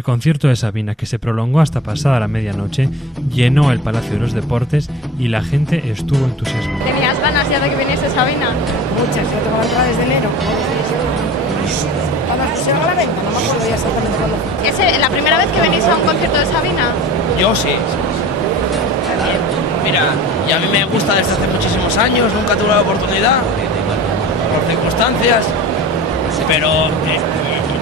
El concierto de Sabina, que se prolongó hasta pasada la medianoche, llenó el Palacio de los Deportes y la gente estuvo entusiasmada. ¿Tenías ganas ya de que viniese Sabina? Muchas, yo tengo la entrada desde enero. Cuando se va a la venta, no me acuerdo ya exactamente cuándo. ¿Es la primera vez que venís a un concierto de Sabina? Yo sí. Mira, y a mí me gusta desde hace muchísimos años, nunca tuve la oportunidad, por circunstancias, pero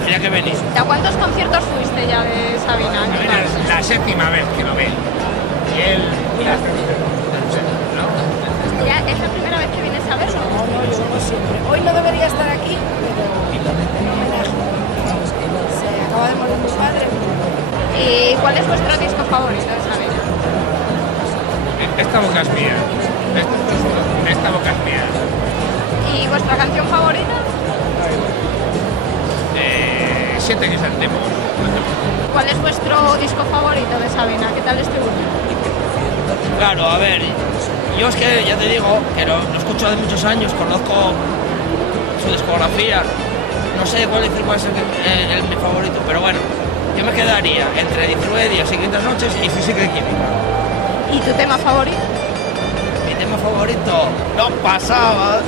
tenía que venir. ¿A cuántos conciertos fuiste ya de Sabina? Es la séptima vez que lo ven. Y él ¿Ya es la primera vez que vienes a verlo? No, yo vengo siempre. Hoy no debería estar aquí, pero en homenaje. Se acaba de morir mi padre. ¿Y cuál es vuestro disco favorito de Sabina? Esta boca es mía. Esta boca es mía. ¿Y vuestra canción favorita? 7 que saltemos. ¿Cuál es vuestro disco favorito de Sabina? ¿Qué tal este último? Claro, a ver, yo es que ya te digo que lo escucho hace muchos años, conozco su discografía, no sé cuál es mi favorito, pero bueno, yo me quedaría entre 19 días y 500 noches y física y química. ¿Y tu tema favorito? Mi tema favorito no pasaba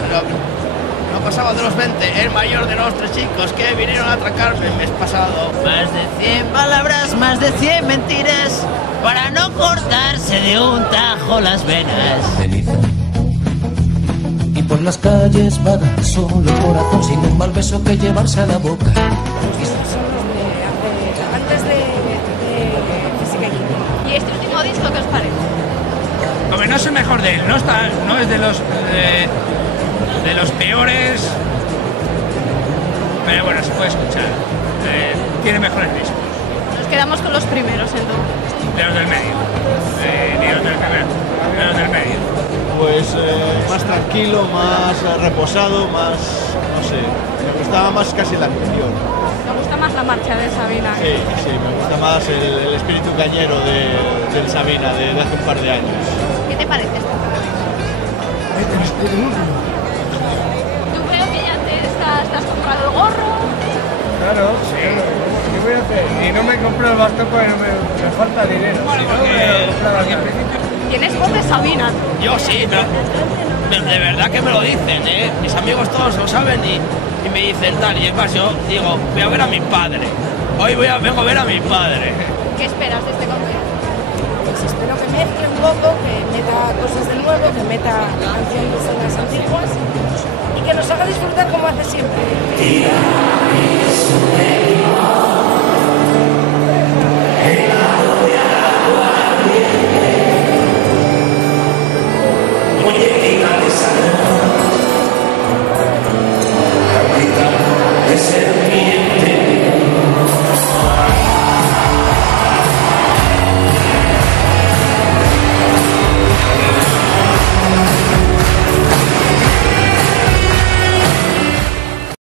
de los 20, el mayor de los 3 chicos que vinieron a atracarme el mes pasado. Más de 100 palabras, más de 100 mentiras, para no cortarse de un tajo las venas. Ceniza. Y por las calles vaga solo el corazón sin un mal beso que llevarse a la boca. Los discos son los de antes de física y química. ¿Y este último disco qué os parece? Hombre, no es el mejor de él, no es de los peores, pero bueno, se puede escuchar. Tiene mejores discos. Nos quedamos con los primeros entonces. De los del medio. Ni los del primero, de los del medio. Pues más tranquilo, más reposado, más, no sé, me gustaba más casi la canción. Me gusta más la marcha de Sabina. Sí, me gusta más el espíritu cañero del Sabina de hace un par de años. ¿Qué te parece esta canción? Tú veo que ya te has comprado el gorro. Claro, sí. ¿Qué voy a hacer? Y no me compré el bastón porque me falta dinero. Bueno, Si no, porque me lo compraba al principio. Tienes voz de Sabina. Yo sí, pero de verdad que me lo dicen, ¿eh? Mis amigos todos lo saben y me dicen tal, y es más, yo digo, voy a ver a mi padre. Hoy vengo a ver a mi padre. ¿Qué esperas de este concierto? Pues espero que mezcle un poco, que meta cosas de nuevo, que meta canciones de las antiguas